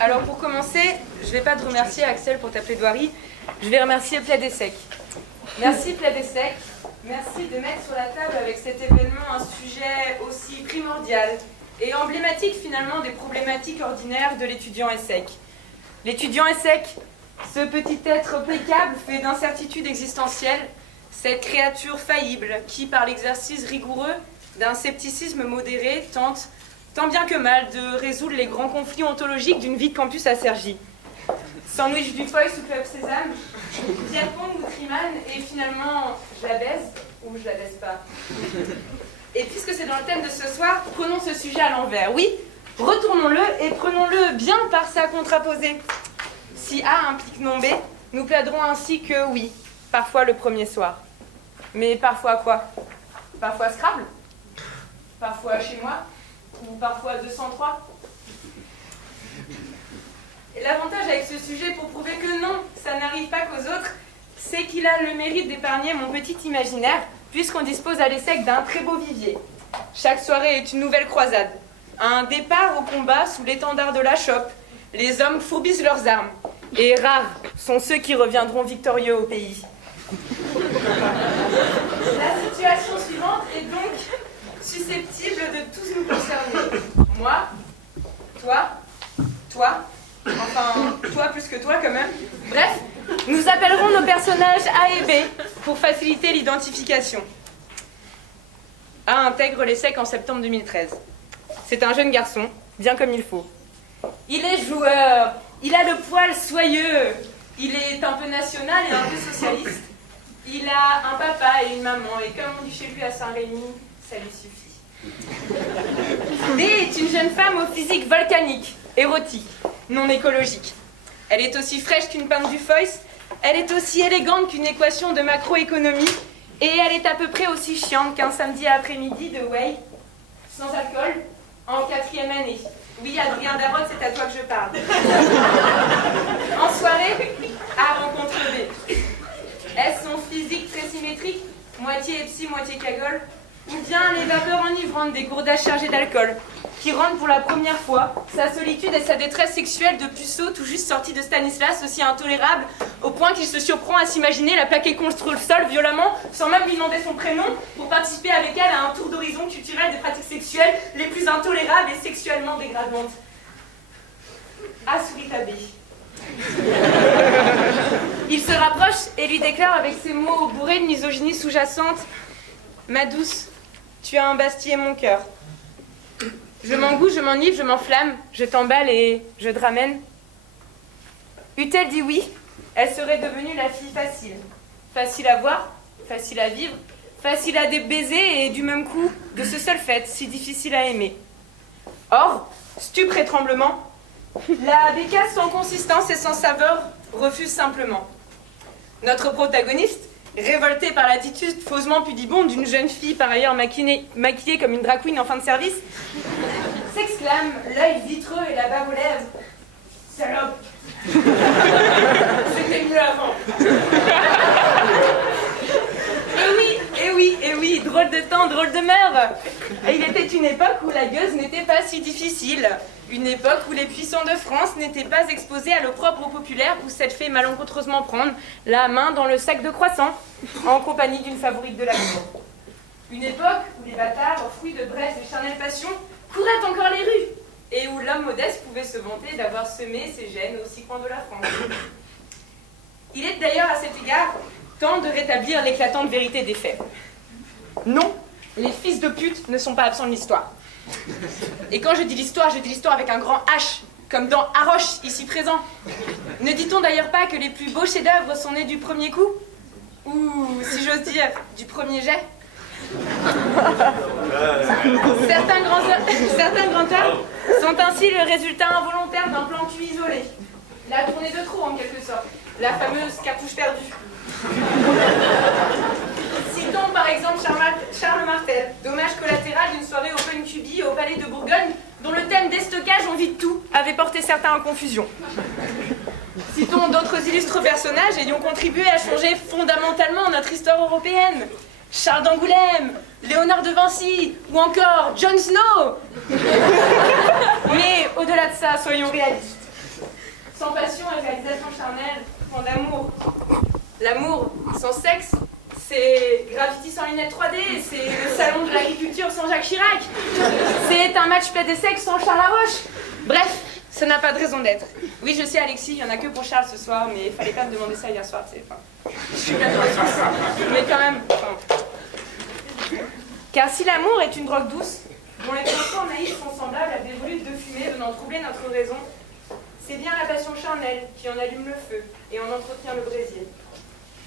Alors pour commencer, je ne vais pas te remercier Axel pour ta plaidoirie, je vais remercier Plaid et Sec. Merci Plaid et Sec, merci de mettre sur la table avec cet événement un sujet aussi primordial et emblématique finalement des problématiques ordinaires de l'étudiant ESSEC. L'étudiant ESSEC, ce petit être impeccable fait d'incertitudes existentielles, cette créature faillible qui, par l'exercice rigoureux d'un scepticisme modéré, tente, tant bien que mal, de résoudre les grands conflits ontologiques d'une vie de campus à Cergy. Sandwich du Foy sous Club Sésame, Pierre-Pont ou Triman, et finalement, je la baise ou je la baise pas. Et puisque c'est dans le thème de ce soir, prenons ce sujet à l'envers. Oui, retournons-le et prenons-le bien par sa contraposée. Si A implique non B, nous plaiderons ainsi que oui, parfois le premier soir. Mais parfois quoi? Parfois Scrabble? Parfois chez moi? Ou parfois 203? Et l'avantage avec ce sujet pour prouver que non, ça n'arrive pas qu'aux autres, c'est qu'il a le mérite d'épargner mon petit imaginaire, puisqu'on dispose à l'ESSEC d'un très beau vivier. Chaque soirée est une nouvelle croisade. Un départ au combat sous l'étendard de la chope. Les hommes fourbissent leurs armes. Et rares sont ceux qui reviendront victorieux au pays. La situation suivante est donc susceptible de tous nous concerner. Moi, toi, enfin, toi plus que toi quand même. Bref, nous appellerons nos personnages A et B pour faciliter l'identification. A intègre l'ESSEC en septembre 2013. C'est un jeune garçon, bien comme il faut. Il est joueur, il a le poil soyeux, il est un peu national et un peu socialiste. Il a un papa et une maman, et comme on dit chez lui à Saint-Rémy, ça lui suffit. B est une jeune femme au physique volcanique, érotique, non écologique. Elle est aussi fraîche qu'une pinte du Foyce, elle est aussi élégante qu'une équation de macroéconomie, et elle est à peu près aussi chiante qu'un samedi après-midi de Way, sans alcool, en 4e année. Oui, Adrien Darotte, c'est à toi que je parle. En soirée, à rencontre B. Est-ce son physique très symétrique, moitié epsi, moitié cagole, ou bien les vapeurs enivrantes des gourdages chargés d'alcool, qui rendent pour la première fois sa solitude et sa détresse sexuelle de puceau tout juste sorti de Stanislas aussi intolérable au point qu'il se surprend à s'imaginer la plaquer contre le sol violemment sans même lui demander son prénom pour participer avec elle à un tour d'horizon culturel des pratiques sexuelles les plus intolérables et sexuellement dégradantes. A sourit à B. Il se rapproche et lui déclare avec ses mots bourrés de misogynie sous-jacente: ma douce, tu as embastillé mon cœur. Je m'engousse, je m'enivre, je m'enflamme, je t'emballe et je te ramène. Eût-elle dit oui, elle serait devenue la fille facile. Facile à voir, facile à vivre, facile à baiser et du même coup, de ce seul fait, si difficile à aimer. Or, stupre et tremblement, la bécasse sans consistance et sans saveur refuse simplement. Notre protagoniste, révoltée par l'attitude faussement pudibonde d'une jeune fille par ailleurs maquillée comme une drag queen en fin de service, s'exclame, l'œil vitreux et la bave aux lèvres: salope. C'était mieux avant. Et oui, drôle de temps, drôle de mœurs. Et il était une époque où la gueuse n'était pas si difficile. Une époque où les puissants de France n'étaient pas exposés à l'opprobre populaire où s'être fait malencontreusement prendre la main dans le sac de croissants en compagnie d'une favorite de la cour. Une époque où les bâtards, fruits de braise et charnelle passion, couraient encore les rues et où l'homme modeste pouvait se vanter d'avoir semé ses gènes aux 6 coins de la France. Il est d'ailleurs à cet égard temps de rétablir l'éclatante vérité des faits. Non, les fils de pute ne sont pas absents de l'histoire. Et quand je dis l'histoire avec un grand H, comme dans Haroche, ici présent. Ne dit-on d'ailleurs pas que les plus beaux chefs-d'œuvre sont nés du premier coup? Ou, si j'ose dire, du premier jet? Certains grands œuvres sont ainsi le résultat involontaire d'un plan cul isolé. La tournée de trop, en quelque sorte. La fameuse cartouche perdue. Citons par exemple Charles Martel, dommage collatéral d'une soirée open cubi au Palais de Bourgogne, dont le thème des stockages, on vide tout, avait porté certains en confusion. Citons d'autres illustres personnages ayant contribué à changer fondamentalement notre histoire européenne. Charles d'Angoulême, Léonard de Vinci, ou encore Jon Snow. Mais ça, soyons réalistes. Sans passion et réalisation charnelle, point d'amour. L'amour sans sexe, c'est graffiti sans lunettes 3D, c'est le salon de l'agriculture sans Jacques Chirac, c'est un match Play des sexes sans Charles Laroche. Bref, ça n'a pas de raison d'être. Oui, je sais, Alexis, il n'y en a que pour Charles ce soir, mais il fallait pas me demander ça hier soir, tu sais. Enfin, je suis bien sûr, mais quand même. Car si l'amour est une drogue douce, dont les transports naïfs sont semblables à des volutes de fumée venant troubler notre raison, c'est bien la passion charnelle qui en allume le feu et en entretient le brésier.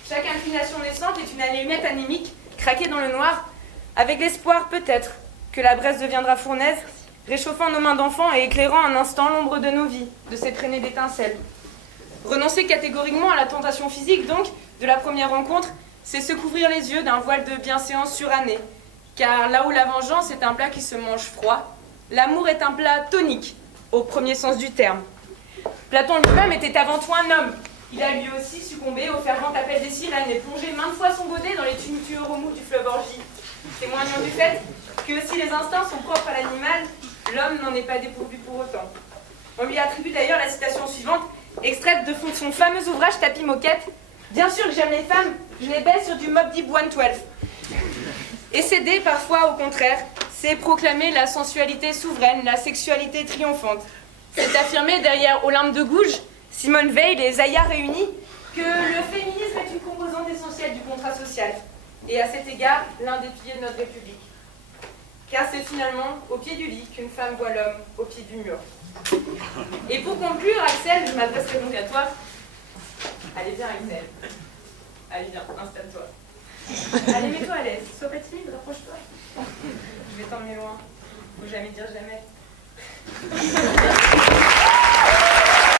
Chaque inclination naissante est une allumette anémique, craquée dans le noir, avec l'espoir peut-être que la braise deviendra fournaise, réchauffant nos mains d'enfants et éclairant un instant l'ombre de nos vies, de ces traînées d'étincelles. Renoncer catégoriquement à la tentation physique, donc, de la première rencontre, c'est se couvrir les yeux d'un voile de bienséance surannée. Car là où la vengeance est un plat qui se mange froid, l'amour est un plat tonique, au premier sens du terme. Platon lui-même était avant tout un homme. Il a lui aussi succombé au fervent appel des sirènes et plongé maintes fois son bonnet dans les tumultueux remous du fleuve Orgie, témoignant du fait que si les instincts sont propres à l'animal, l'homme n'en est pas dépourvu pour autant. On lui attribue d'ailleurs la citation suivante, extraite de son fameux ouvrage Tapis Moquette. Bien sûr que j'aime les femmes, je les baise sur du Mobb Deep 112. Et céder parfois au contraire, c'est proclamer la sensualité souveraine, la sexualité triomphante. C'est affirmer derrière Olympe de Gouges, Simone Veil et Zaya réunis que le féminisme est une composante essentielle du contrat social. Et à cet égard, l'un des piliers de notre République. Car c'est finalement au pied du lit qu'une femme voit l'homme au pied du mur. Et pour conclure, Axel, je m'adresserai donc à toi. Allez, viens, Axel. Allez, viens, installe-toi. Allez, mets-toi à l'aise. Sois pas timide, rapproche-toi. Je vais t'emmener loin. Faut jamais dire jamais.